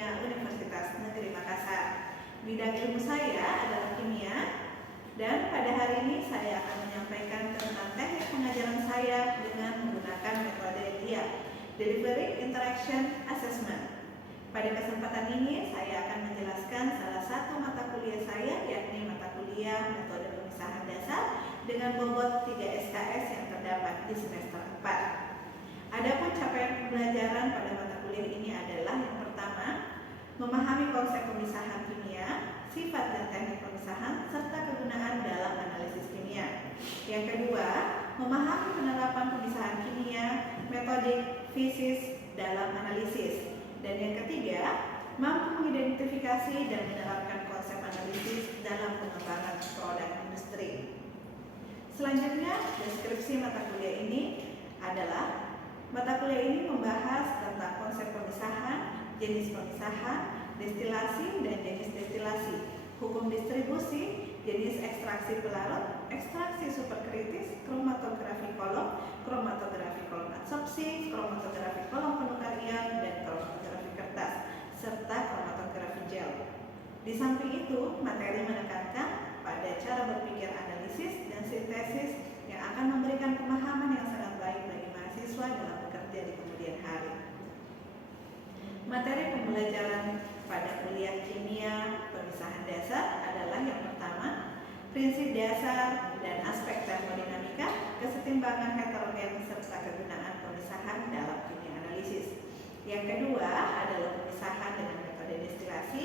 Kimia Universitas Negeri Makassar. Bidang ilmu saya adalah kimia, dan pada hari ini saya akan menyampaikan tentang teknik pengajaran saya dengan menggunakan metode DIA, Delivery Interaction Assessment. Pada kesempatan ini saya akan menjelaskan salah satu mata kuliah saya, yakni mata kuliah metode pemisahan dasar dengan bobot 3 SKS yang terdapat di semester 4. Adapun capaian pembelajaran pada mata kuliah ini adalah yang pertama, memahami konsep pemisahan kimia, sifat dan teknik pemisahan, serta kegunaan dalam analisis kimia. Yang kedua, memahami penerapan pemisahan kimia, metodik, fisis dalam analisis. Dan yang ketiga, mampu mengidentifikasi dan menerapkan konsep analisis dalam pengembangan produk industri. Selanjutnya, deskripsi mata kuliah ini adalah mata kuliah ini membahas tentang konsep pemisahan, jenis pemisahan, destilasi dan jenis destilasi, hukum distribusi, jenis ekstraksi pelarut, ekstraksi superkritis, kromatografi kolom adsorpsi, kromatografi kolom penukar ion, dan kromatografi kertas, serta kromatografi gel. Di samping itu, materi menekankan pada cara berpikir analisis dan sintesis yang akan memberikan pemahaman yang sangat baik bagi mahasiswa dalam bekerja di kemudian hari. Materi pembelajaran pada kuliah kimia pemisahan dasar adalah yang pertama, prinsip dasar dan aspek termodinamika, kesetimbangan heterogen, serta kegunaan pemisahan dalam kimia analisis. Yang kedua adalah pemisahan dengan metode destilasi.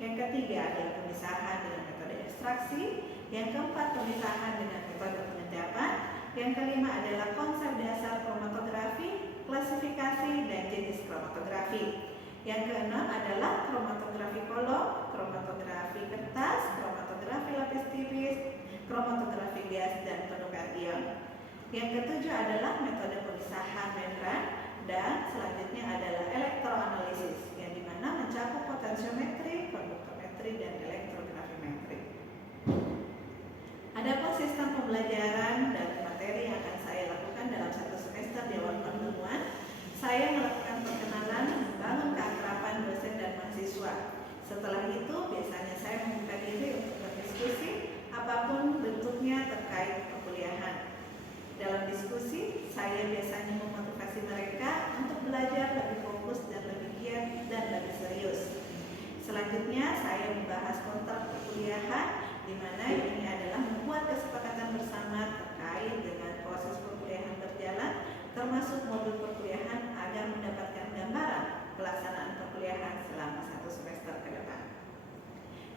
Yang ketiga adalah pemisahan dengan metode ekstraksi. Yang keempat, pemisahan dengan metode pengendapan. Yang kelima adalah konsep dasar kromatografi, klasifikasi, dan jenis kromatografi. Yang keenam adalah kromatografi kolom, kromatografi kertas, kromatografi lapis tipis, kromatografi gas, dan penukar ion. Yang ketujuh adalah metode pemisahan membran, dan selanjutnya adalah elektroanalisis, yang dimana mencakup potensiometri, konduktometri, dan elektrografimetri. Adapun sistem pembelajaran dan materi yang akan saya lakukan dalam satu semester di awal pertemuan, saya melakukan perkenalan, membangun keakraban dosen dan mahasiswa. Setelah itu, biasanya saya membuka diri untuk berdiskusi apapun bentuknya terkait perkuliahan. Dalam diskusi, saya biasanya memotivasi mereka untuk belajar lebih fokus dan lebih giat dan lebih serius. Selanjutnya, saya membahas kontrak perkuliahan, di mana ini adalah membuat kesepakatan bersama terkait dengan proses perkuliahan berjalan, termasuk modul perkuliahan agar mendapatkan gambaran pelaksanaan perkuliahan selama satu semester ke depan.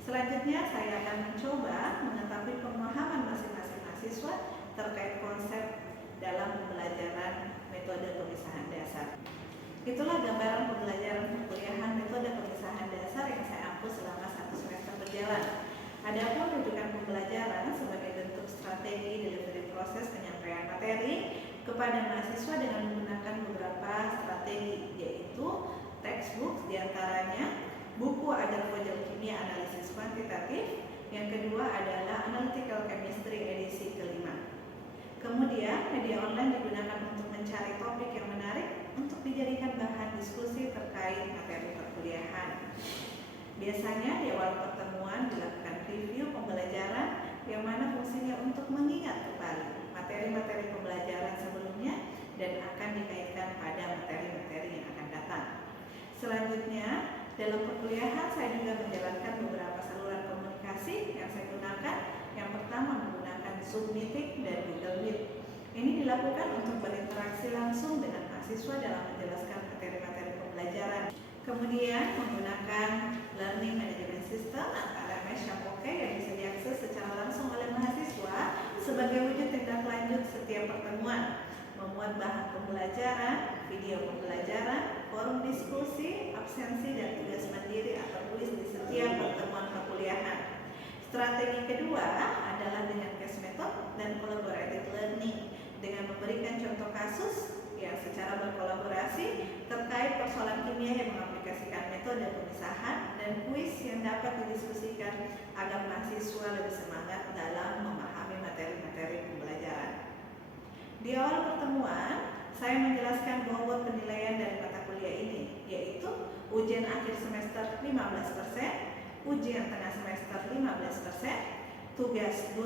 Selanjutnya, saya akan mencoba mengetahui pemahaman masing-masing mahasiswa terkait konsep dalam pembelajaran metode pemisahan dasar. Itulah gambaran pembelajaran perkuliahan metode pemisahan dasar yang saya ampu selama satu semester berjalan. Adapun rujukan pembelajaran sebagai bentuk strategi delivery proses penyampaian materi kepada mahasiswa dengan menggunakan beberapa strategi, yaitu textbook, diantaranya buku Ajar Pojok Kimia Analisis Kuantitatif. Yang kedua adalah Analytical Chemistry edisi kelima. Kemudian media online digunakan untuk mencari topik yang menarik untuk dijadikan bahan diskusi terkait materi perkuliahan. Biasanya di awal pertemuan dilakukan review pembelajaran yang mana fungsinya untuk mengingat kembali materi-materi pembelajaran sebelumnya dan akan dikaitkan pada materi-materi yang akan datang. Selanjutnya, dalam perkuliahan saya juga menjalankan beberapa saluran komunikasi yang saya gunakan. Yang pertama menggunakan Zoom Meeting dan Google Meet. Ini dilakukan untuk berinteraksi langsung dengan mahasiswa dalam menjelaskan materi-materi pembelajaran. Kemudian menggunakan Learning Management System atau LMS yang oke yang bisa diakses secara langsung oleh mahasiswa sebagai wujud tindak lanjut setiap pertemuan. Membuat bahan pembelajaran, video pembelajaran, forum diskusi, absensi, dan tugas mandiri atau kuis di setiap pertemuan perkuliahan. Strategi kedua adalah dengan case method dan collaborative learning dengan memberikan contoh kasus yang secara berkolaborasi terkait persoalan kimia yang mengaplikasikan metode pemisahan dan kuis yang dapat didiskusikan agar mahasiswa lebih semangat dalam memahami materi-materi pembelajaran. Di awal pertemuan, saya menjelaskan bobot penilaian dari mata kuliah ini, yaitu ujian akhir semester 15%, ujian tengah semester 15%, tugas 20%,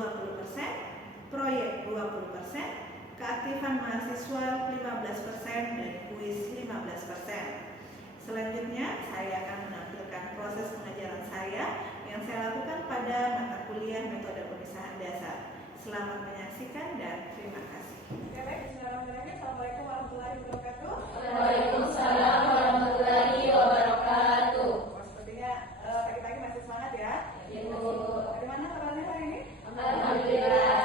proyek 20%, keaktifan mahasiswa 15%, dan kuis 15%. Selanjutnya, saya akan menampilkan proses pengajaran saya yang saya lakukan pada mata kuliah metode pemisahan dasar. Selamat menyaksikan dan terima kasih. Oke, baik. Bismillahirrahmanirrahim. Assalamualaikum warahmatullahi wabarakatuh. Waalaikumsalam warahmatullahi wabarakatuh. Sepertinya pagi-pagi masih semangat ya. Ibu. Bagaimana kabarnya hari ini? Alhamdulillah.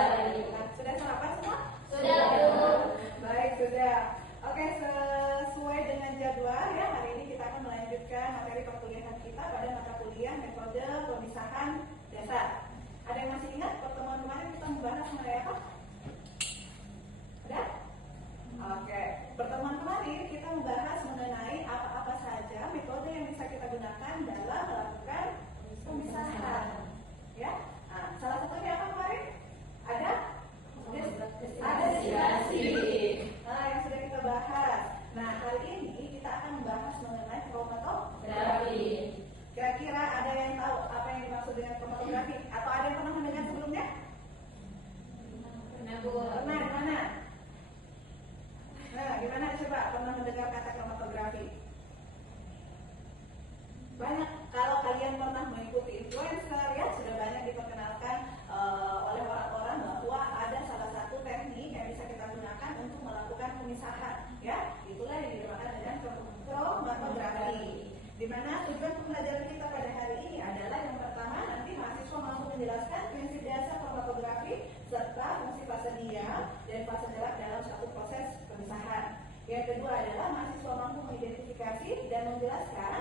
Nah, sudah sarapan semua? Sudah, Bu. Baik, sudah. Oke, sesuai dengan jadwal ya, hari ini kita akan melanjutkan materi perkuliahan kita pada mata kuliah metode pemisahan dasar. Ada yang masih ingat pertemuan kemarin kita membahas mengenai apa? Ada? Oke, pertemuan kemarin kita membahas mengenai apa-apa saja metode yang bisa kita gunakan dalam melakukan pemisahan. Ya, nah, salah satunya apa kemarin? Ada? Ada destinasi. Nah, yang sudah kita bahas. Nah, hari ini kita akan membahas mengenai kromatografi. Kira-kira ada yang tahu apa yang dimaksud dengan kromatografi? Atau ada yang pernah mendengar sebelumnya? Pernah, Bu. Pernah, di mana? Nah, gimana coba pernah mendengar kata kromatografi? Banyak. Kalau kalian pernah mengikuti influencer ya, sudah banyak diperkenalkan oleh orang-orang bahwa ada salah satu teknik yang bisa kita gunakan untuk melakukan pemisahan ya. Itulah yang dinamakan dengan kromatografi. Di mana tujuan pembelajaran kita pada hari ini adalah yang pertama, nanti mahasiswa mampu menjelaskan prinsip dasar kromatografi serta fungsi fase diam dan fase gerak dalam satu proses pemisahan. Yang kedua adalah mahasiswa mampu mengidentifikasi dan menjelaskan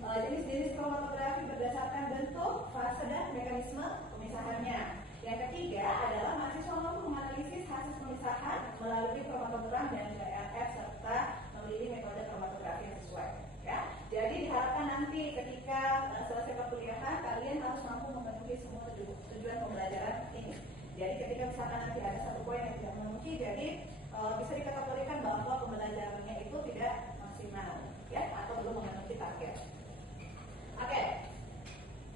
jenis-jenis kromatografi berdasarkan bentuk, fase, dan mekanisme pemisahannya. Yang ketiga adalah mahasiswa mampu menganalisis hasil pemisahan melalui kromatogram dan GLF serta memilih metode kromatografi yang sesuai. Ya, jadi diharapkan nanti ketika selesai perkuliahan kalian harus mampu memenuhi semua tujuan pembelajaran ini. Jadi ketika misalkan nanti ada satu poin yang tidak memenuhi, jadi bisa dikategorikan bahwa pembelajarannya itu tidak maksimal, ya, atau belum memenuhi target. Oke,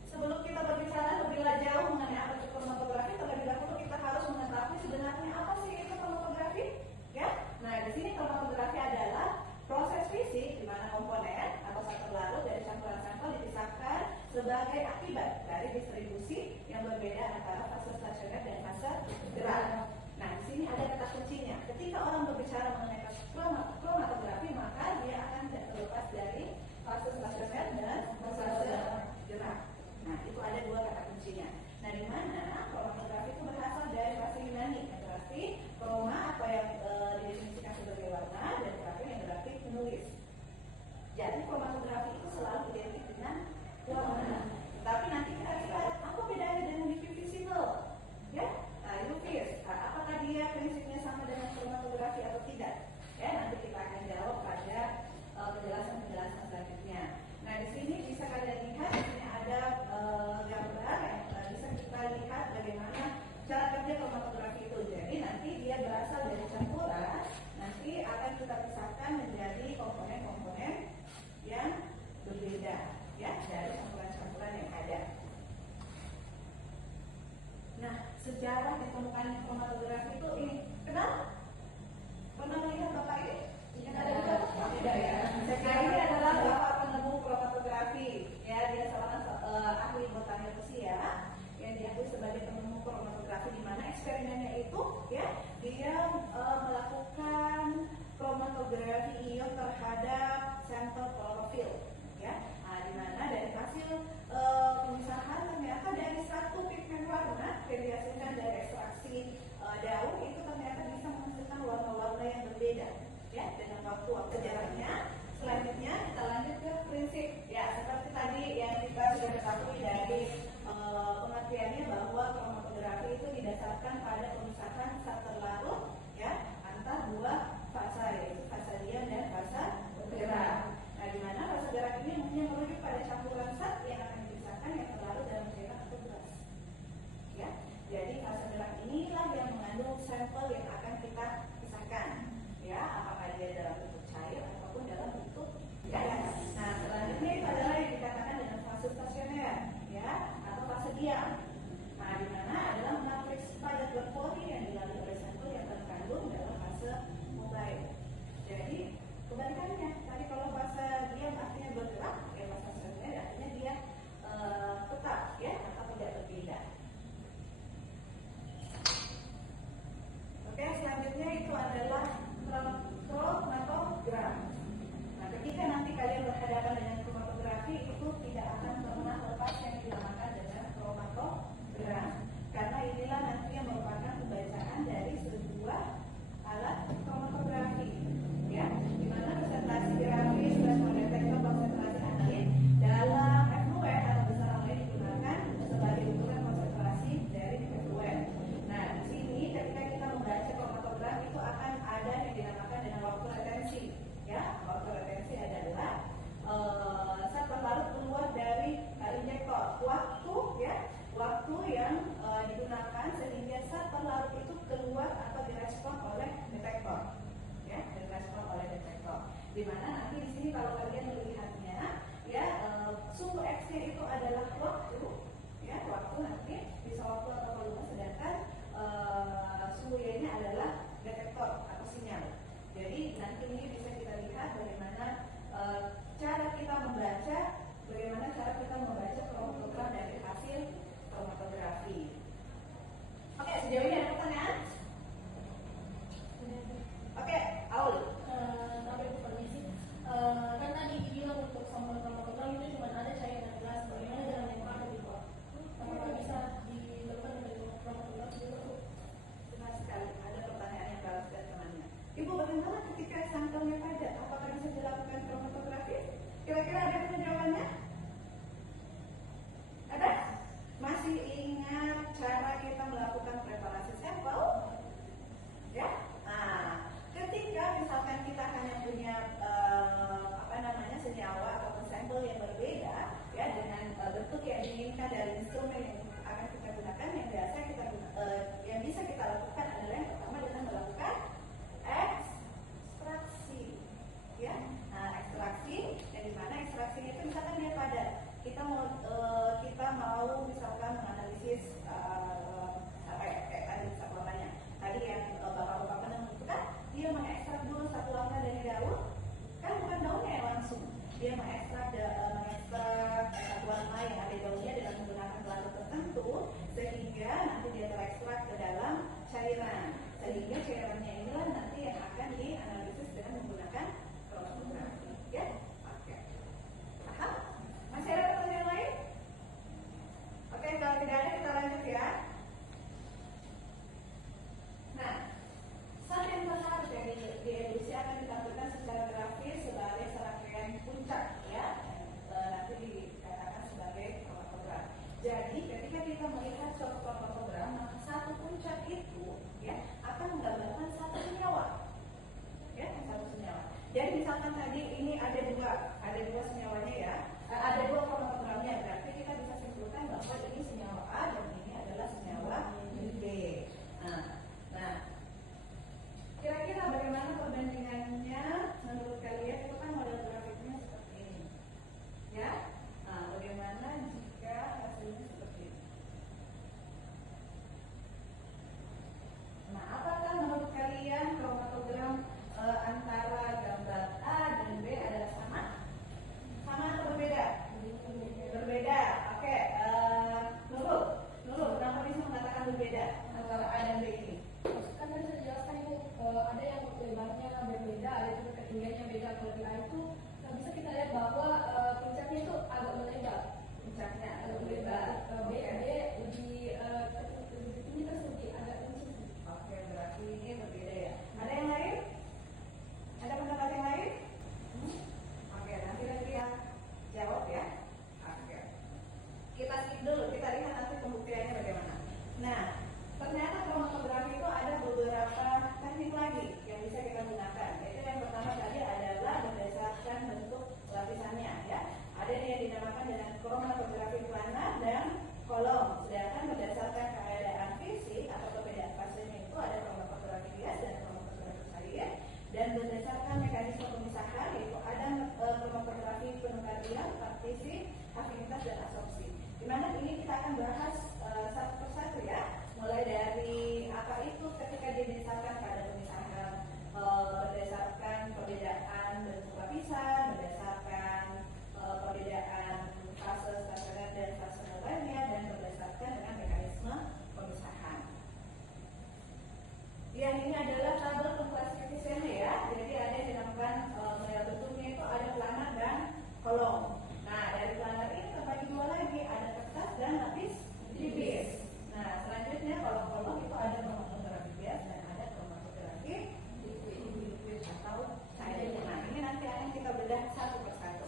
sebelum kita berbicara lebih jauh mengenai apa itu kromatografi, terlebih dahulu kita harus mengetahui sebenarnya apa sih itu kromatografi, ya. Nah, di sini kromatografi adalah proses fisik di mana komponen atau sampel larut dari campuran sampel dipisahkan sebagai akibat dari distribusi yang berbeda antara fase stasioner dan fase gerak. Nah, di sini ada kata kuncinya. Ketika orang berbicara mengenai kromatografi, maka dia akan tidak terlepas dari fase stasioner dan fase gerak. Nah, itu ada dua kata kuncinya. Nah, di mana kromatografi itu berasal dari bahasa Yunani, yang berarti kroma apa yang didefinisikan sebagai warna, dan grafi yang berarti menulis. Jadi kromatografi itu selalu identik dengan warna. Tapi nanti kita lihat apa bedanya dengan UV visible, ya? Nah, UV, apakah dia prinsipnya sama dengan kromatografi atau tidak? kromatografi planar dan kolom. Sedangkan berdasarkan keadaan fisik atau perbedaan fasenya itu ada kromatografi bias dan kromatografi cair. Dan berdasarkan mekanisme pemisahan yaitu ada kromatografi penukar ion, partisi, afinitas dan absorpsi. Dimana ini kita akan bahas satu persatu ya, mulai dari apa itu ketika didasarkan pada pemisahan, berdasarkan perbedaan bentuk lapisan, berdasarkan perbedaan fase stasioner dan fase mobilnya, dan berdasarkan dengan mekanisme pemisahan. Yang ini adalah tabel pengklasifikasiannya ya. Jadi ada yang dinamakan bentuknya itu ada planar dan kolom. Nah, dari planar ini terbagi dua lagi, ada kertas dan lapis tipis. Nah, selanjutnya kalau kolom itu ada kromatografi bias dan ada kromatografi liquid atau cair. Nah, ini nanti akan kita bedah satu persatu.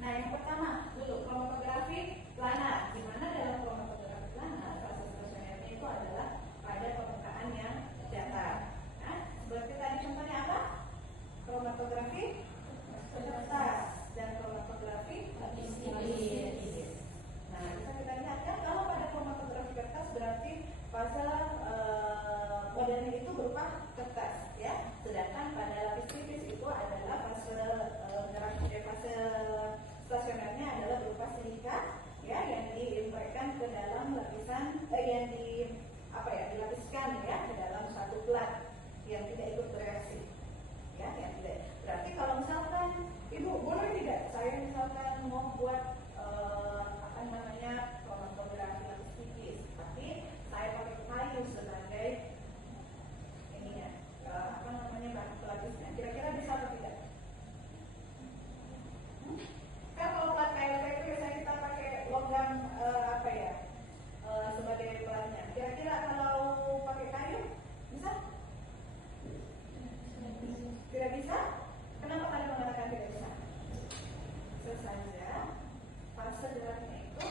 Nah, yang pertama dulu kromatografi planar. Di mana dalam kromatografi planar fase stasionernya itu adalah pada permukaan yang datar. Nah, seperti tadi contohnya apa? Kromatografi kertas dan kromatografi lapis tipis. Nah, bisa kita lihat kan kalau pada kromatografi kertas berarti fase modelnya itu berupa kertas ya. Sedangkan pada lapis tipis itu adalah fase stasionernya adalah berupa silika ya, yang diimprekan ke dalam lapisan yang dilapiskan ya ke dalam satu plat yang tidak ikut bereaksi ya, yang tidak. Berarti kalau misalkan ibu boleh tidak saya misalkan mau buat kromatografi lapis tipis, tapi saya pakai kayu sebagai ininya bahan pelapisnya, kira-kira bisa atau tidak? Kan kalau plat kayu itu biasanya kita pakai logam sebagai platnya. Kira-kira kalau pakai kayu bisa? Tidak bisa? Kenapa kalian mengatakan tidak bisa? Saja fase geraknya itu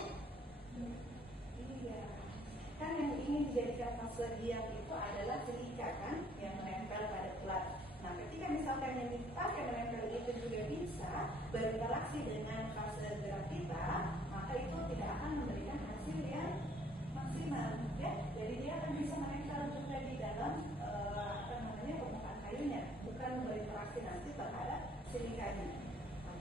iya. Kan yang ingin dijadikan fase diam itu adalah silika kan yang menempel pada plat. Nah, ketika misalkan yang dipakai menempel itu juga bisa berinteraksi dengan fase gerak kita, maka itu tidak akan memberikan hasil yang maksimal ya. Jadi dia akan bisa menempel juga di dalam permukaan kayunya, bukan berinteraksi nanti terhadap silikanya.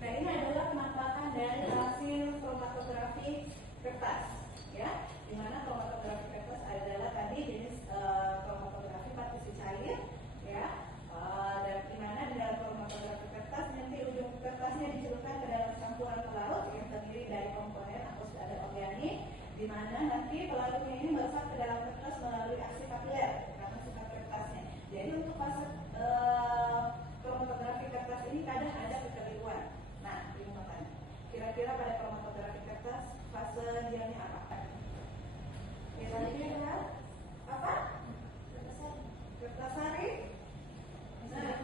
Nah, ini adalah penampakan dari hasil kromatografi kertas ya, di mana kromatografi kertas adalah tadi jenis kromatografi partisi cair ya, dan di mana di dalam kromatografi kertas nanti ujung kertasnya dicelupkan ke dalam campuran pelarut yang terdiri dari komponen atau standar organik, di mana nanti pelarutnya ini meresap ke dalam kertas melalui aksi kapiler karena sifat kertasnya. Jadi untuk fase kromatografi kertas ini kadang ada kekeliruan. Nah, ini makanya kira-kira pada kromatografi kertas fase diamnya apa? Kira-kira apa? Kertas sari. Nah,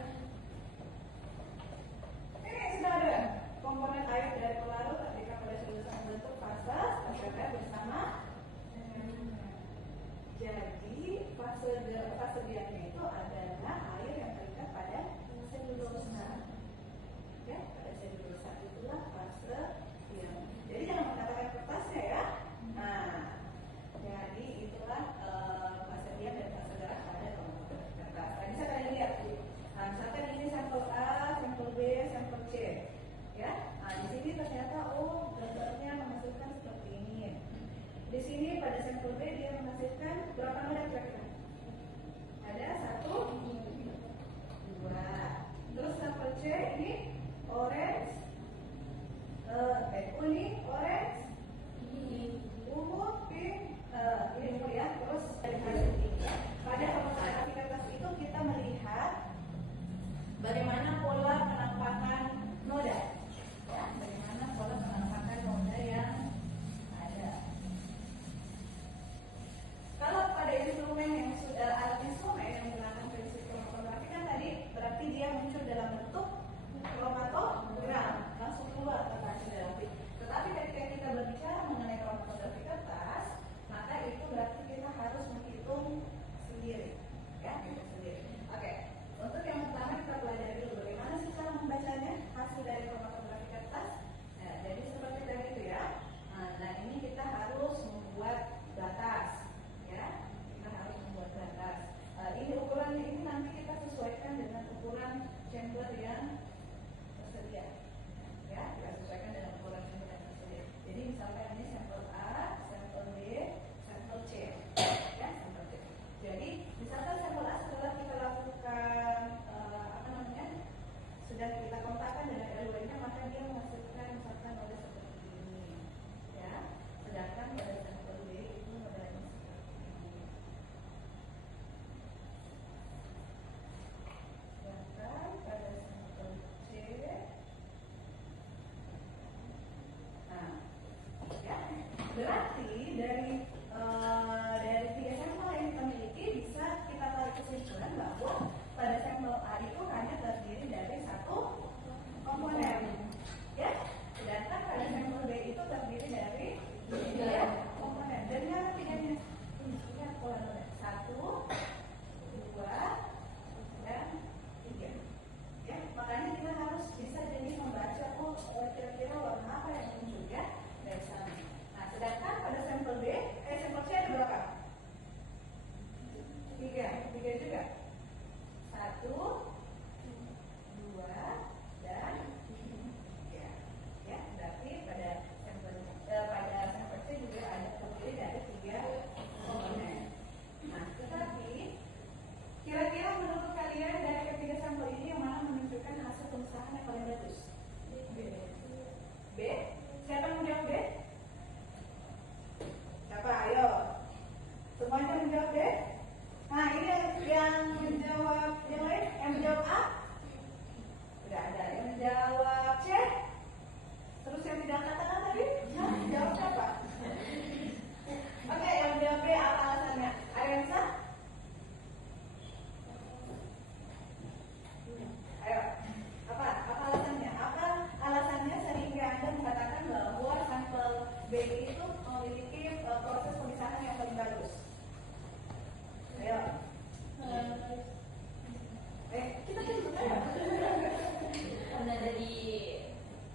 ini sudah ada komponen air dari pelarut ketika pada sudah membentuk fase stasioner bersama. Jadi fase diamnya itu adalah air yang terikat pada selulosa.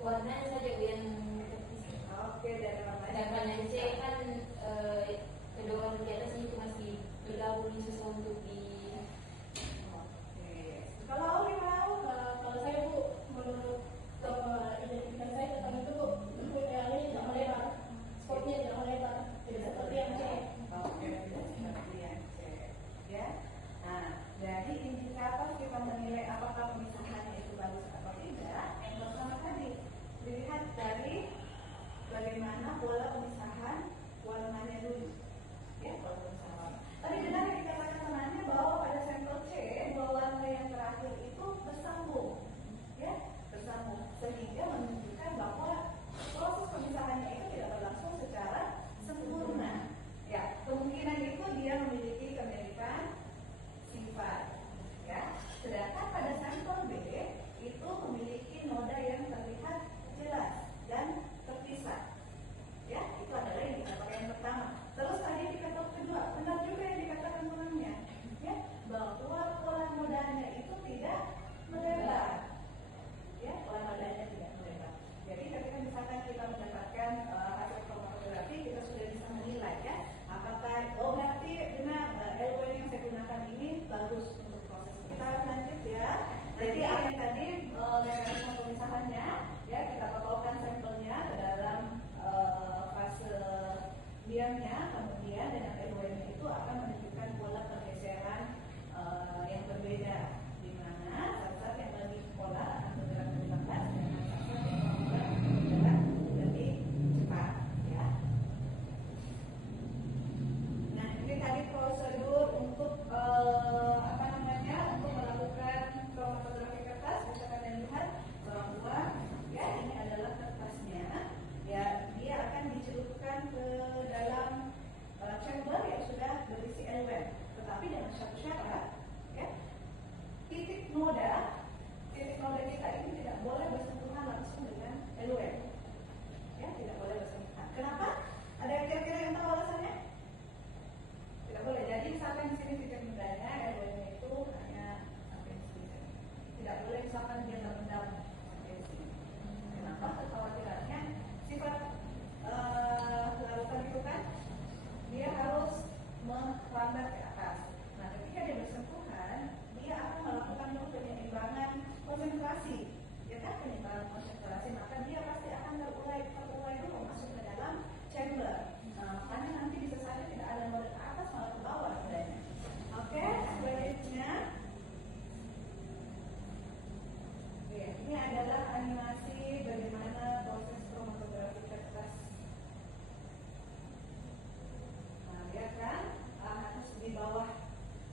warnanya saja Bu yang terpisah. Oke, dari warna Sedangkan yang C kan kedua warna di atas itu masih bergabung susah untuk di. Oke. Kalau gimana? Kalau saya Bu, menurut identitas saya tentang itu Bu, ini tidak melebar, spotnya tidak melebar, tidak seperti yang C. Oke, seperti yang C. Ya. Nah, jadi indikator kita menilai apakah pemisahannya itu bagus atau tidak. Yang pertama tadi dilihat dari bagaimana pola pemisahan warnanya dulu. Ya, pola pemisahan warna. Tadi benar yang dikatakan temannya bahwa pada sampel C dua warna yang terakhir itu bersambung, ya, bersambung sehingga menunjukkan bahwa proses pemisahannya itu tidak berlangsung secara sempurna. Ya, kemungkinan itu dia memiliki kemiripan sifat. Ya, sedangkan pada sampel B itu memiliki noda yang terlihat jelas dan terpisah. Ya, itu adalah indikator yang pertama. Terus tadi indikator kedua, benar juga yang dikatakan temannya, ya, bahwa pola nodanya itu tidak melebar. Ya, pola nodanya tidak melebar. Jadi ketika misalkan kita mendapatkan hasil kromatografi, kita sudah bisa menilai ya, apakah berarti benar LW yang saya gunakan ini bagus untuk proses. Kita lanjut ya. Jadi apa yang tadi mekanisme pemisahannya, ya, kita paparkan sampelnya ke dalam fase diamnya, kemudian dengan LW-nya itu akan menunjukkan pola pergeseran yang berbeda, di mana zat-zat yang lebih polar akan bergerak lebih lambat, sedangkan zat-zat yang bergerak lebih cepat. Ya. Nah, ini tadi prosedur untuk untuk melakukan kromatografi kertas. Bisa kalian lihat bahwa ya ini adalah kertasnya. Ya, dia akan dicelupkan ke dalam chamber yang sudah berisi LWM. Tetapi dengan satu syarat, ya, titik noda kita ini tidak boleh bersentuhan langsung dengan LWM. Ya, tidak boleh bersentuhan. Kenapa? Ada yang kira-kira yang tahu alasannya? Tidak boleh. Jadi misalkan di sini titik nodanya, LWM-nya itu hanya sampai di sini. Tidak boleh misalkan dia terendam sampai di sini. Kenapa? Kekhawatirannya sifat larutan itu kan dia harus merambat ke atas. Nah, ketika dia bersentuhan, dia akan melakukan penyeimbangan konsentrasi, ya kan, penyeimbangan konsentrasi. Maka dia pasti akan terurai dulu masuk ke dalam chamber. Nah, makanya nanti bisa saja tidak ada noda ke atas, malah ke bawah nodanya. Oke, selanjutnya. Ya, ini adalah animasi bagaimana proses kromatografi kertas. Nah, lihat kan, harus di bawah,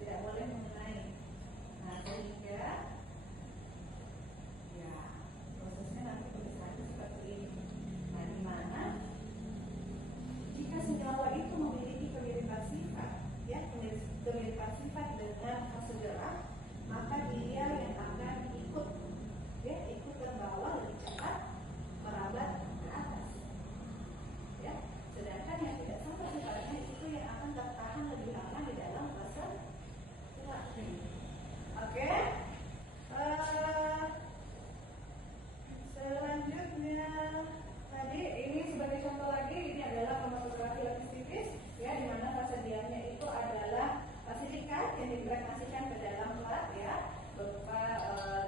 tidak boleh mengenai. Nah, sehingga ya prosesnya nanti tulisannya seperti ini. Nah, di mana jika senyawa itu memiliki kemiripan sifat, ya, kemiripan sifat dengan fase gerak, maka dia yang akan ikut terbawa lebih cepat merabat ke atas. Ya, sedangkan yang tidak sama sifatnya itu yang akan tertahan lebih lama di dalam fase gerak. Oke. Selanjutnya tadi ini sebagai contoh lagi, ini adalah kromatografi lapis tipis, ya, di mana fase diamnya itu adalah silikat yang diimpregnasikan ke dalam plat, ya, berupa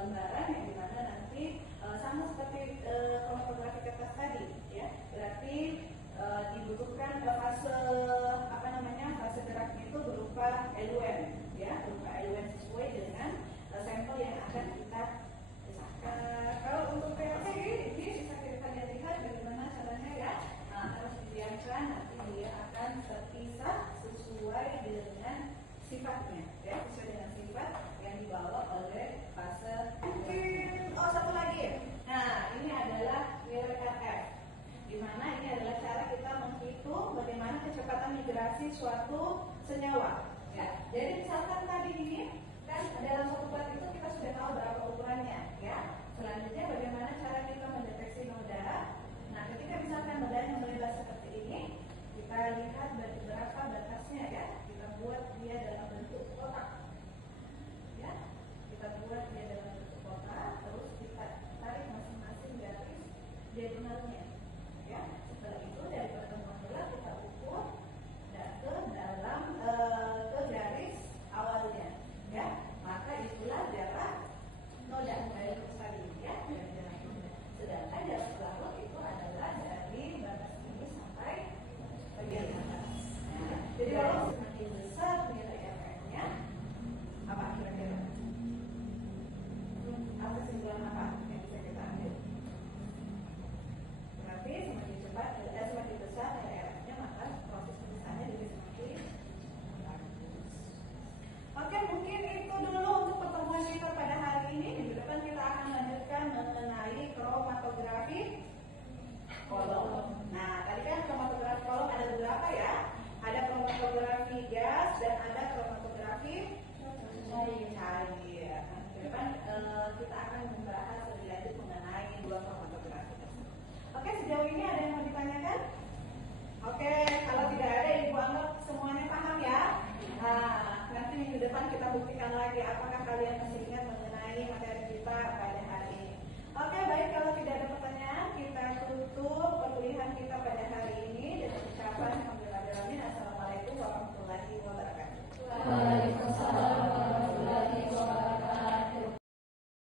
lembaran yang dimana nanti sama seperti kromatografi kertas tadi, ya, berarti dibutuhkan fase fase geraknya itu berupa LWM, ya, berupa LWM sesuai dengan sampel yang akan kita pisahkan. Kalau untuk PLC ini bisa kita lihat bagaimana caranya, ya, harus didiamkan, nanti dia akan terpisah sesuai dengan sifatnya, ya, sesuai dengan sifat yang dibawa oleh fase. Satu lagi. Nah, ini adalah nilai RF, di mana ini adalah cara kita menghitung bagaimana kecepatan migrasi suatu senyawa. Ya, jadi misalkan tadi ini kan dalam satu plat itu kita sudah tahu berapa ukurannya, ya. Selanjutnya bagaimana cara kita mendeteksi noda. Nah, ketika misalkan nodanya melebar seperti ini, kita lihat berapa batasnya, ya. Kita buat dia dalam bentuk kotak, ya. Kita buat dia dalam bentuk kotak, terus kita tarik masing-masing garis jurnalnya.